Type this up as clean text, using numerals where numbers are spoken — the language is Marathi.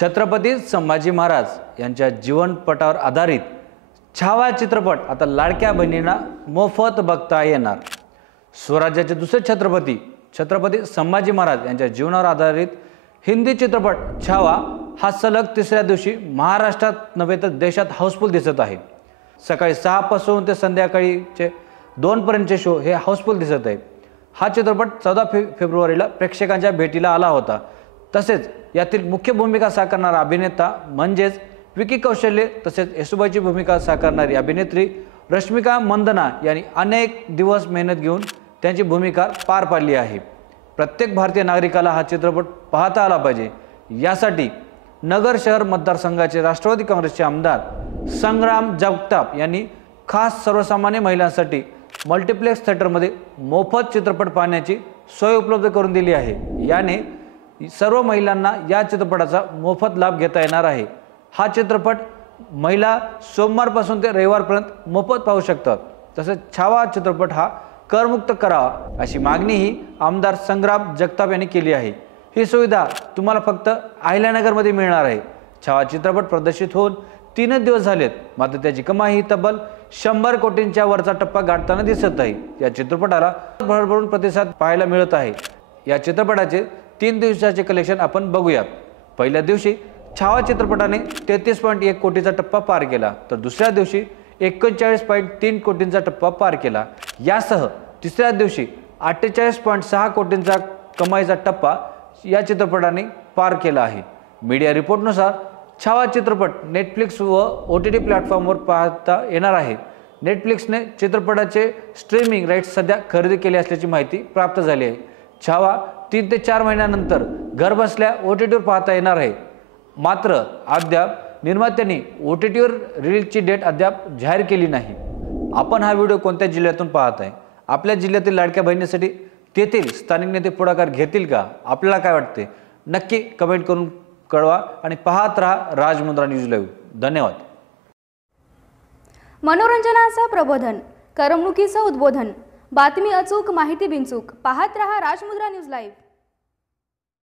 छत्रपती संभाजी महाराज यांच्या जीवनपटावर आधारित छावा चित्रपट आता लाडक्या बहिणींना मोफत बघता येणार। स्वराज्याचे दुसरे छत्रपती संभाजी महाराज यांच्या जीवनावर आधारित हिंदी चित्रपट छावा हा सलग तिसऱ्या दिवशी महाराष्ट्रात नव्हे तर देशात हाऊसफुल दिसत आहे। सकाळी 6 पासून ते संध्याकाळीचे 2 पर्यंतचे शो हे हाऊसफुल दिसत आहे। हा चित्रपट 14 फेब्रुवारीला प्रेक्षकांच्या भेटीला आला होता। तसेच यातील मुख्य भूमिका साकारणारा अभिनेता म्हणजेच विकी कौशल्य तसेच येसुबाईची भूमिका साकारणारी अभिनेत्री रश्मिका मंदना यांनी अनेक दिवस मेहनत घेऊन त्यांची भूमिका पार पाडली आहे। प्रत्येक भारतीय नागरिकाला हा चित्रपट पाहता आला पाहिजे, यासाठी नगर शहर मतदारसंघाचे राष्ट्रवादी काँग्रेसचे आमदार संग्राम जगताप यांनी खास सर्वसामान्य महिलांसाठी मल्टीप्लेक्स थिएटरमध्ये मोफत चित्रपट पाहण्याची सोय उपलब्ध करून दिली आहे। याने सर्व महिलांना या चित्रपटाचा मोफत लाभ घेता येणार आहे। हा चित्रपट महिला सोमवारपासून ते रविवारपर्यंत मोफत पाहू शकतात। तसेच छावा चित्रपट हा करमुक्त करावा अशी मागणीही आमदार संग्राम जगताप यांनी केली आहे। ही सुविधा तुम्हाला फक्त अहिल्यानगरमध्ये मिळणार आहे। छावा चित्रपट प्रदर्शित होऊन 3 दिवस झालेत, मात्र त्याची कमाई ही तब्बल 100 कोटींच्या वरचा टप्पा गाठताना दिसत आहे। या चित्रपटाला भरभरून प्रतिसाद पाहायला मिळत आहे। या चित्रपटाचे 3 दिवसाचे कलेक्शन आपण बघूया। पहिल्या दिवशी छावा चित्रपटाने 33.1 कोटीचा टप्पा पार केला, तर दुसऱ्या दिवशी 39.3 कोटींचा टप्पा पार केला। यासह तिसऱ्या दिवशी 48.6 कोटींचा कमाईचा टप्पा या चित्रपटाने पार केला आहे। मीडिया रिपोर्टनुसार छावा चित्रपट नेटफ्लिक्स व OTT प्लॅटफॉर्मवर पाहता येणार आहे। नेटफ्लिक्सने चित्रपटाचे स्ट्रीमिंग राईट्स सध्या खरेदी केले असल्याची माहिती प्राप्त झाली आहे। छावा 3 ते 4 महिन्यानंतर घरबसल्या OTTवर पाहता येणार आहे। मात्र अद्याप निर्मात्यांनी OTTवर रिलीजची डेट अद्याप जाहीर केली नाही। आपण हा व्हिडिओ कोणत्या जिल्ह्यातून पाहत आहे? आपल्या जिल्ह्यातील लाडक्या बहिणीसाठी तेथील स्थानिक नेते पुढाकार घेतील का? आपल्याला काय वाटते? नक्की कमेंट करून कळवा आणि पाहत रहा राजमुद्रा न्यूज लाईव्ह। धन्यवाद। मनोरंजनाचं प्रबोधन, करमणुकीचं उद्बोधन, बातमी अचूक, माहिती बिनचूक, पाहत रहा राजमुद्रा न्यूज लाईव्ह।